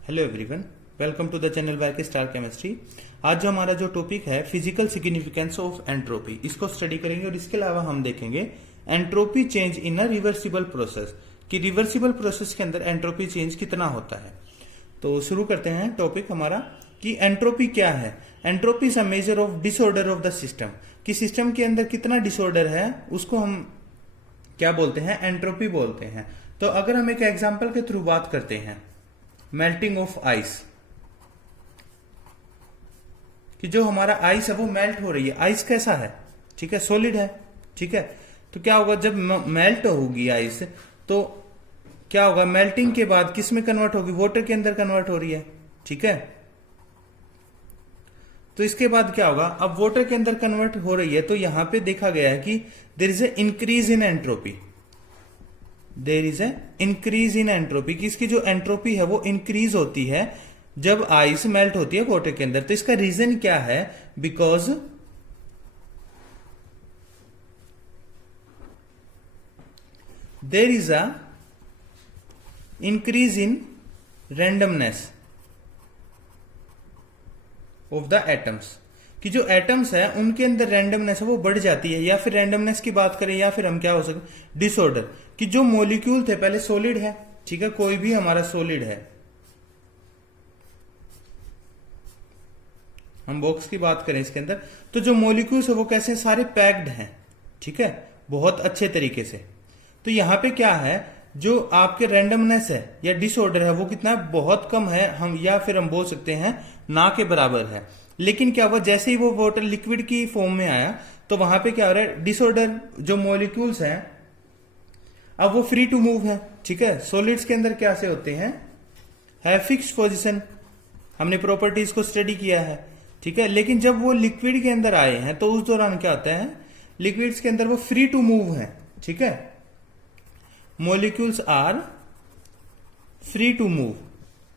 Hello everyone, welcome to the channel YK star chemistry. आज जो हमारा जो टॉपिक है फिजिकल सिग्निफिकेंस ऑफ एंट्रोपी, इसको स्टडी करेंगे और इसके अलावा हम देखेंगे entropy change in a reversible process कि रिवर्सिबल प्रोसेस के अंदर एंट्रोपी चेंज कितना होता है। तो शुरू करते हैं टॉपिक हमारा कि एंट्रोपी क्या है। Entropy is a major of disorder of the system, कि सिस्टम के अंदर कितना डिसऑर्डर है उसको हम क्या बोलते हैं, एंट्रोपी बोलते हैं। तो अगर हम एक एग्जांपल के थ्रू बात करते हैं, मेल्टिंग ऑफ आइस, कि जो हमारा आइस है वो मेल्ट हो रही है। आइस कैसा है, ठीक है, सॉलिड है, ठीक है। तो क्या होगा जब मेल्ट होगी आइस, तो क्या होगा, मेल्टिंग के बाद किस में कन्वर्ट होगी, वाटर के अंदर कन्वर्ट हो रही है, ठीक है। तो इसके बाद क्या होगा, अब वाटर के अंदर कन्वर्ट हो रही है, तो यहां पे देखा गया है कि there is a increase in entropy, there is a increase in entropy, कि इसकी जो एंट्रोपी है वो इंक्रीज होती है जब आइस मेल्ट होती है वाटर के अंदर। तो इसका रीजन क्या है, because there is a increase in randomness of the atoms, कि जो एटम्स है उनके अंदर रैंडमनेस है वो बढ़ जाती है। या फिर रैंडमनेस की बात करें, या फिर हम क्या हो सकते, डिसऑर्डर, कि जो मॉलिक्यूल थे पहले सॉलिड है, ठीक है, कोई भी हमारा सॉलिड है, हम बॉक्स की बात करें इसके अंदर, तो जो मॉलिक्यूल्स है वो कैसे, सारे पैक्ड हैं, ठीक है, बहुत अच्छे तरीके से। तो यहां पे क्या है, जो आपके रैंडमनेस है या डिसऑर्डर है वो कितना है, बहुत कम है, हम या फिर हम बोल सकते हैं ना के बराबर है। लेकिन क्या हुआ, जैसे ही वो वाटर लिक्विड की फॉर्म में आया तो वहां पे क्या हो रहा है, डिसऑर्डर, जो मॉलिक्यूल्स हैं अब वो फ्री टू मूव है, ठीक है। सॉलिड्स के अंदर क्या से होते हैं, है फिक्स्ड पोजीशन, हमने प्रॉपर्टीज को स्टडी किया है, ठीक है। लेकिन जब वो लिक्विड के अंदर आए हैं तो उस दौरान क्या होता है, लिक्विड्स के अंदर वो फ्री टू मूव है, ठीक है, molecules are free to move,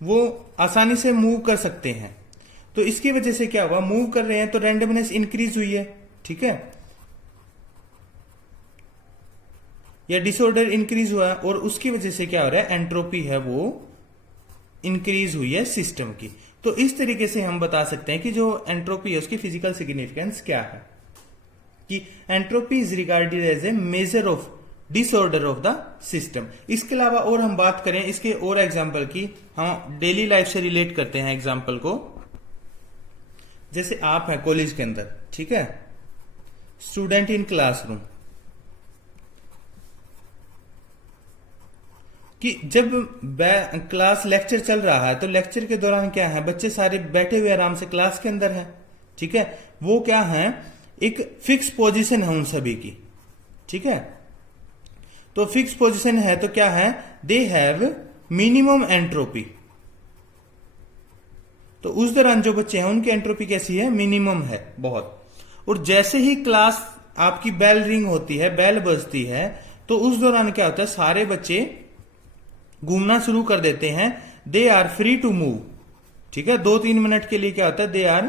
वो आसानी से मूव कर सकते हैं। तो इसकी वजह से क्या हुआ, मूव कर रहे हैं तो रैंडमनेस इंक्रीज हुई है, ठीक है, या डिसऑर्डर इंक्रीज हुआ है, और उसकी वजह से क्या हो रहा है, एंट्रोपी है वो इंक्रीज हुई है सिस्टम की। तो इस तरीके से हम बता सकते हैं कि जो एंट्रोपी है उसकी फिजिकल सिग्निफिकेंस क्या है, कि entropy is regarded as a measure of disorder of the system. इसके अलावा और हम बात करें इसके और एग्जाम्पल की, हम डेली लाइफ से रिलेट करते हैं एग्जाम्पल को। जैसे आप हैं कॉलेज के अंदर, ठीक है, स्टूडेंट इन क्लासरूम, कि जब क्लास लेक्चर चल रहा है तो लेक्चर के दौरान क्या है, बच्चे सारे बैठे हुए आराम से क्लास के अंदर है, ठीक है, वो क्या है, एक फिक्स पोजीशन है उन सभी की, ठीक है। तो फिक्स पोजीशन है तो क्या है, दे हैव मिनिमम एंट्रोपी, तो उस दौरान जो बच्चे हैं उनकी एंट्रोपी कैसी है, मिनिमम है बहुत। और जैसे ही क्लास आपकी बेल रिंग होती है, बेल बजती है, तो उस दौरान क्या होता है, सारे बच्चे घूमना शुरू कर देते हैं, they are free to move, ठीक है, 2-3 मिनट के लिए क्या होता है, they are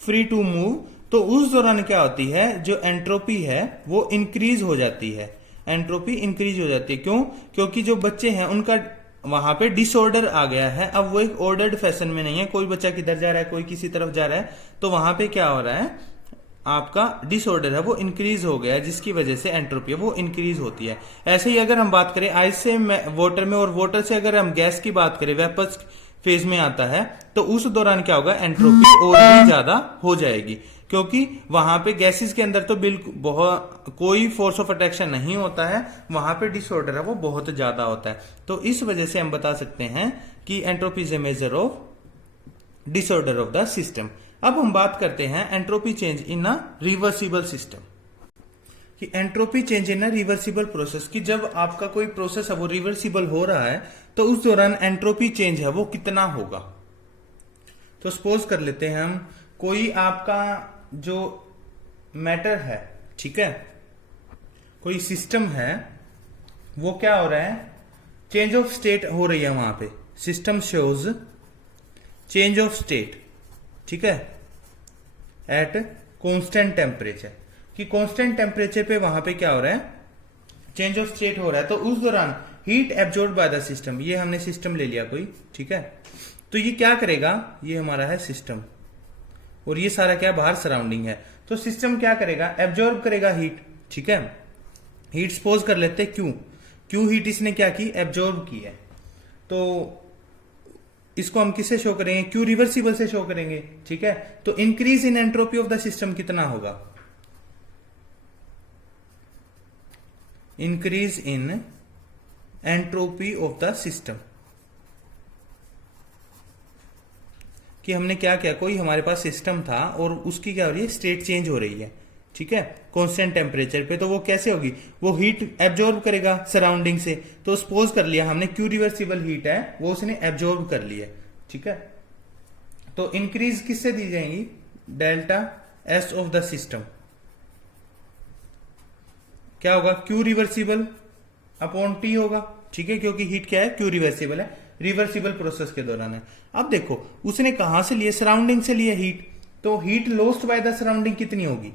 free to move. तो उस दौरान क्या होती है, जो एंट्रोपी है वो इंक्रीज हो जाती है, एंट्रोपी इंक्रीज हो जाती है। क्यों, क्योंकि जो बच्चे हैं उनका वहां पे डिसऑर्डर आ गया है, अब वो एक ऑर्डर्ड फैशन में नहीं है, कोई बच्चा किधर जा रहा है, कोई किसी तरफ जा रहा है, तो वहां पे क्या हो रहा है, आपका डिसऑर्डर है वो इंक्रीज हो गया है, जिसकी वजह से एंट्रोपी है वो इंक्रीज होती है। ऐसे ही अगर हम बात करें आइस से वाटर में, और वाटर से अगर हम गैस की बात करें, वेपर्स फेज में आता है, तो उस दौरान क्या होगा, एंट्रोपी और भी ज्यादा हो जाएगी, क्योंकि वहां पे गैसेस के अंदर तो बिल्कुल बहुत कोई फोर्स ऑफ अट्रैक्शन नहीं होता है, वहां पे डिसऑर्डर है वो बहुत ज्यादा होता है। तो इस वजह से हम बता सकते हैं कि entropy is a measure of disorder of the system. अब हम बात करते हैं entropy change in a reversible system, कि entropy change in a reversible process, कि जब आपका कोई प्रोसेस है वो रिवर्सिबल हो रहा है तो उस दौरान एंट्रोपी चेंज है वो कितना होगा। तो सपोज कर लेते हैं हम, कोई आपका जो मैटर है, ठीक है, कोई सिस्टम है, वो क्या हो रहा है, चेंज ऑफ स्टेट हो रही है, वहां पे system shows change of state, ठीक है, एट कांस्टेंट टेम्परेचर, कि कांस्टेंट टेम्परेचर पे वहां पे क्या हो रहा है, चेंज ऑफ स्टेट हो रहा है। तो उस दौरान heat absorb by the system, ये हमने सिस्टम ले लिया कोई, ठीक है, तो ये क्या करेगा, ये हमारा है सिस्टम और ये सारा क्या बाहर सराउंडिंग है। तो सिस्टम क्या करेगा, एब्जॉर्ब करेगा हीट। ठीक है, हीट सपोज कर लेते हैं क्यू हीट इसने क्या की, एब्जॉर्ब की है। तो इसको हम किससे शो करेंगे, क्यू रिवर्सिबल से शो करेंगे। ठीक है, तो increase in entropy of the system कितना होगा, increase in entropy of the system. कि हमने क्या किया, कोई हमारे पास सिस्टम था और उसकी क्या हो रही है, स्टेट चेंज हो रही है। ठीक है, कांस्टेंट टेम्परेचर पे, तो वो कैसे होगी, वो हीट एब्जॉर्ब करेगा सराउंडिंग से। तो सपोज कर लिया हमने क्यू रिवर्सिबल हीट है वो उसने एब्जॉर्ब कर लिया। ठीक है, तो इंक्रीज किससे दी जाएंगी, delta S of the system. क्या होगा, क्यू रिवर्सिबल अपॉन टी होगा। ठीक है, क्योंकि हीट क्या है, क्यू रिवर्सिबल है, रिवर्सिबल प्रोसेस के दौरान है। अब देखो उसने कहां से लिए, सराउंडिंग से लिए हीट, तो heat lost by the surrounding कितनी होगी,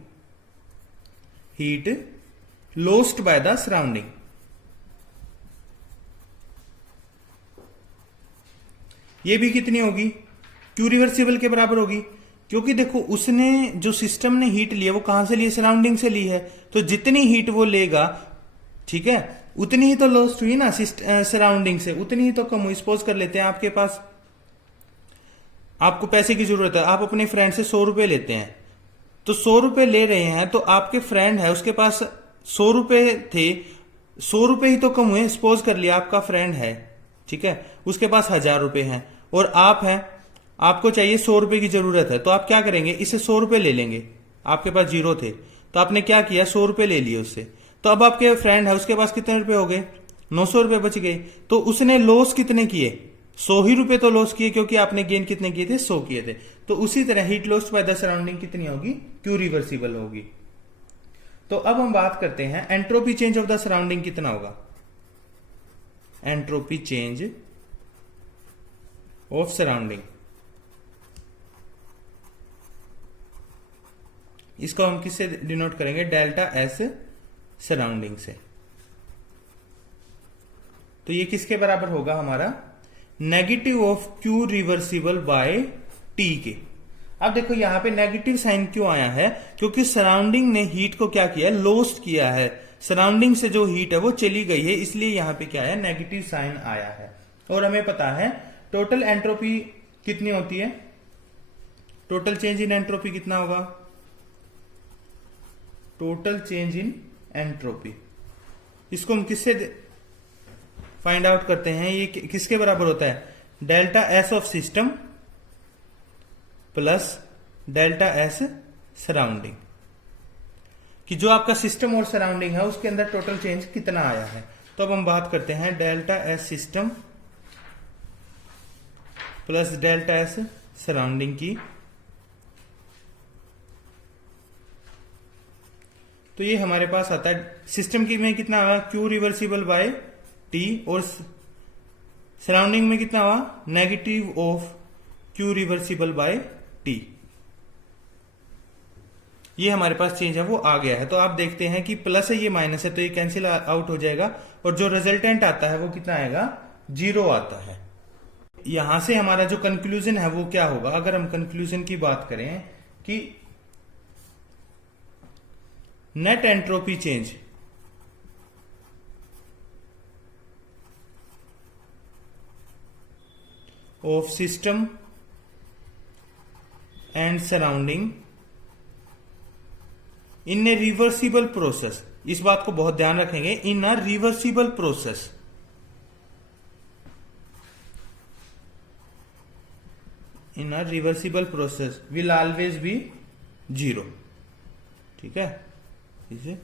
heat lost by the surrounding, ये भी कितनी होगी, क्यू रिवर्सिबल के बराबर होगी। क्योंकि देखो उसने जो सिस्टम ने हीट ली है वो कहां से ली है, सराउंडिंग से ली है, तो जितनी हीट वो लेगा, ठीक है, उतनी ही तो लॉस्ट हुई ना सराउंडिंग से, उतनी ही तो कम हुई। सपोज कर लेते हैं आपके पास, आपको पैसे की जरूरत है, आप अपने फ्रेंड से 100 रुपए लेते हैं, तो 100 रुपए ले रहे हैं, तो आपके फ्रेंड है उसके पास 100 रुपए थे, 100 रुपए ही तो कम हुए। सपोज कर लिया आपका फ्रेंड है, ठीक है, उसके पास 1000 रुपए हैं और आप हैं, आपको चाहिए 100 रुपए की जरूरत है, तो आप क्या करेंगे, इससे 100 रुपए ले लेंगे, आपके पास 0 थे, तो आपने क्या किया, 100 रुपए ले लिए उससे। तो अब आपके फ्रेंड है उसके पास कितने रुपए हो गए, 900 रुपए बच गए। तो उसने लॉस कितने किए, 100 ही रुपए तो लॉस किए, क्योंकि आपने गेन कितने किए थे, 100 किए थे। तो उसी तरह heat lost by the surrounding कितनी होगी, क्यू रिवर्सिबल होगी। तो अब हम बात करते हैं entropy change of the surrounding कितना होगा, एंट्रोपी चेंज ऑफ सराउंडिंग, इसको हम किससे डिनोट करेंगे, डेल्टा एस सराउंडिंग से। तो ये किसके बराबर होगा हमारा, negative of Q reversible by T के। अब देखो यहां पे नेगेटिव साइन क्यों आया है, क्योंकि सराउंडिंग ने हीट को क्या किया है, लॉस्ट किया है, सराउंडिंग से जो हीट है वो चली गई है, इसलिए यहां पे क्या है, नेगेटिव साइन आया है। और हमें पता है टोटल एंट्रोपी कितनी होती है, टोटल चेंज इन एंट्रोपी कितना होगा, टोटल चेंज इन एंट्रोपी, इसको हम किससे फाइंड आउट करते हैं, ये किसके बराबर होता है, delta S of system plus delta S surrounding, कि जो आपका सिस्टम और सराउंडिंग है उसके अंदर टोटल चेंज कितना आया है। तो अब हम बात करते हैं delta S system plus delta S surrounding की। तो ये हमारे पास आता है सिस्टम की में कितना आया, क्यू रिवर्सिबल बाय टी, और सराउंडिंग में कितना हुआ, negative of Q reversible by T. ये हमारे पास चेंज है वो आ गया है। तो आप देखते हैं कि प्लस है, ये माइनस है, तो ये कैंसिल आउट हो जाएगा और जो रिजल्टेंट आता है वो कितना आएगा, 0 आता है। यहां से हमारा जो कंक्लूजन है वो क्या होगा, अगर हम कंक्लूजन की बात करें कि net entropy change of system and surrounding in a reversible process, इस बात को बहुत ध्यान रखेंगे, in a reversible process, in a reversible process will always be 0। ठीक है, इसे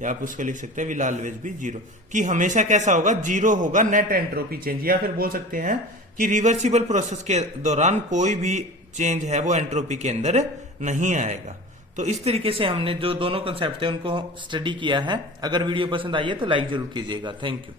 या आप उसको लिख सकते हैं विल ऑलवेज बी 0, कि हमेशा कैसा होगा, 0 होगा नेट एंट्रोपी चेंज। या फिर बोल सकते हैं कि रिवर्सिबल प्रोसेस के दौरान कोई भी चेंज है वो एंट्रोपी के अंदर नहीं आएगा। तो इस तरीके से हमने जो दोनों कंसेप्ट थे उनको स्टडी किया है। अगर वीडियो पसंद आई है तो लाइक जरूर कीजिएगा। Thank you.